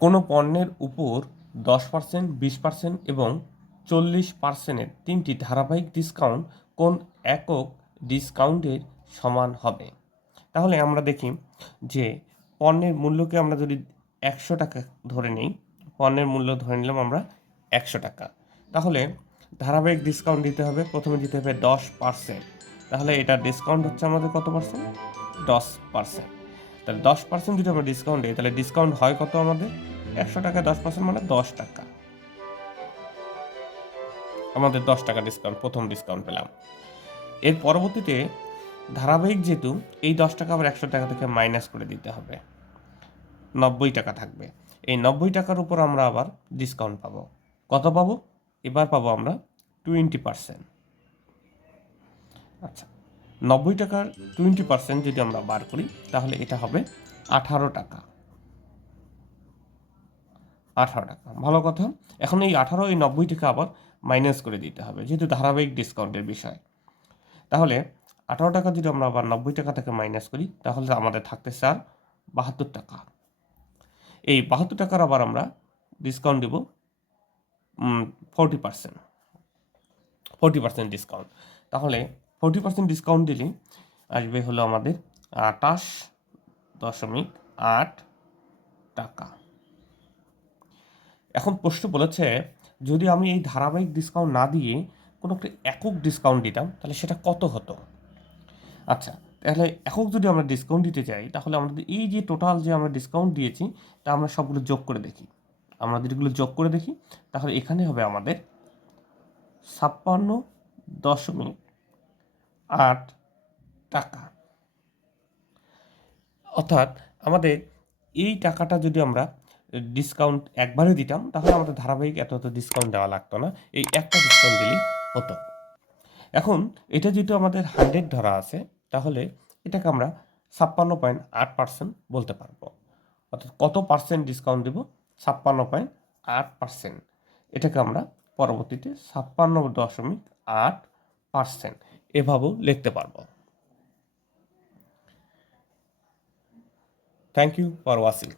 কোনো পণ্যের উপর দশ পার্সেন্ট বিশ পার্সেন্ট এবং চল্লিশ পার্সেন্টের তিনটি ধারাবাহিক ডিসকাউন্ট কোন একক ডিসকাউন্টের সমান হবে? তাহলে আমরা দেখি যে পণ্যের মূল্যকে আমরা যদি একশো টাকা ধরে নিই, পণ্যের মূল্য ধরে নিলাম আমরা একশো টাকা। তাহলে ধারাবাহিক ডিসকাউন্ট দিতে হবে, প্রথমে দিতে হবে দশ পার্সেন্ট তাহলে এটা ডিসকাউন্ট হচ্ছে আমাদের কত পার্সেন্ট দশ পার্সেন্ট তাহলে দশ পার্সেন্ট যদি আমরা ডিসকাউন্ট দিই, তাহলে ডিসকাউন্ট হয় কত আমাদের? একশো টাকায় দশ পার্সেন্ট মানে দশ টাকা। আমাদের দশ টাকা ডিসকাউন্ট প্রথম ডিসকাউন্ট পেলাম। এর পরবর্তীতে ধারাবাহিক যেহেতু, এই দশ টাকা আবার একশো টাকা থেকে মাইনাস করে দিতে হবে। নব্বই টাকা থাকবে। এই নব্বই টাকার উপর আমরা আবার ডিসকাউন্ট পাবো। কত পাবো? এবার পাবো আমরা টোয়েন্টি পার্সেন্ট আচ্ছা। নব্বই টাকার টোয়েন্টি পার্সেন্ট যদি আমরা বার করি, তাহলে এটা হবে আঠারো টাকা। আঠারো টাকা, ভালো কথা। এখন এই আঠারো, এই নব্বই টাকা আবার মাইনাস করে দিতে হবে, যেহেতু ধারাবাহিক ডিসকাউন্টের বিষয়। তাহলে আঠারো টাকা যদি আমরা আবার নব্বই টাকা থেকে মাইনাস করি, তাহলে আমাদের থাকতে স্যার বাহাত্তর টাকা। এই বাহাত্তর টাকার আবার আমরা ডিসকাউন্ট দেব forty percent forty percent discount তাহলে ফোরটি পার্সেন্ট ডিসকাউন্ট দিলে আসবে হলো আমাদের আটাশ দশমিক আট টাকা। এখন প্রশ্ন বলেছে, যদি আমি এই ধারাবাহিক ডিসকাউন্ট না দিয়ে কোনো একটা একক ডিসকাউন্ট দিতাম, তাহলে সেটা কত হতো? আচ্ছা তাহলে একক যদি আমরা ডিসকাউন্ট দিতে চাই, তাহলে আমাদের এই যে টোটাল যে আমরা ডিসকাউন্ট দিয়েছি, তা আমরা সবগুলো যোগ করে দেখি। আমরা যদি এগুলো যোগ করে দেখি, তাহলে এখানে হবে আমাদের ছাপ্পান্ন দশমিক আট টাকা। অর্থাৎ আমাদের এই টাকাটা যদি আমরা ডিসকাউন্ট একবারে দিতাম, তাহলে আমাদের ধারাবাহিক এত এত ডিসকাউন্ট দেওয়া লাগতো না। এই একটা ডিসকাউন্ট দিলেই হতো। এখন এটা যেহেতু আমাদের হান্ড্রেড ধরা আছে, তাহলে এটাকে আমরা ছাপ্পান্ন পয়েন্ট আট পার্সেন্ট বলতে পারব। অর্থাৎ কত পার্সেন্ট ডিসকাউন্ট দেবো? ছাপ্পান্ন পয়েন্ট আট পার্সেন্ট এটাকে আমরা পরবর্তীতে ছাপ্পান্ন দশমিক আট পার্সেন্ট এভাবেও লিখতে পারব। Thank you for watching